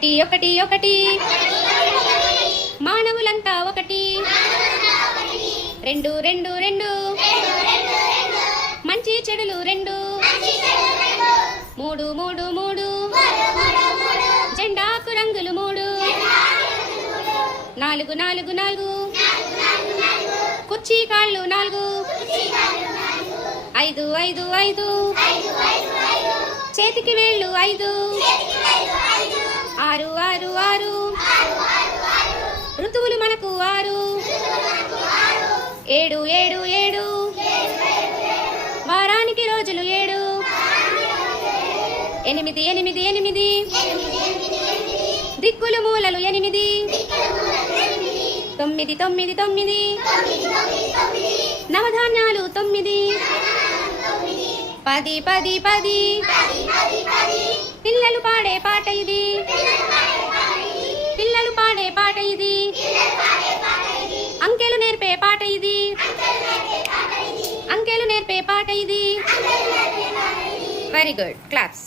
ఒకటి ఒకటి మానవులంతా ఒకటి, రెండు రెండు రెండు మంచి చెడులు రెండు, మూడు మూడు మూడు జెండాకు రంగులు మూడు, నాలుగు నాలుగు నాలుగు కుర్చీ కాళ్ళు నాలుగు, ఐదు ఐదు ఐదు చేతికి వేళ్ళు ఐదు, ఆరు ఆరు ఆరు ఋతువులు మనకు ఆరు, ఏడు ఏడు ఏడు వారానికి రోజులు ఏడు, ఎనిమిది ఎనిమిది ఎనిమిది దిక్కులు మూలలు ఎనిమిది, తొమ్మిది తొమ్మిది తొమ్మిది నవధాన్యాలు తొమ్మిది, పది పది పది పిల్లలు పాడే పాట ఇది, పిల్లలు పాడే పాట ఇది, అంకెలు నేర్పే పాట ఇది, అంకెలు నేర్పే పాట ఇది. Very good, claps.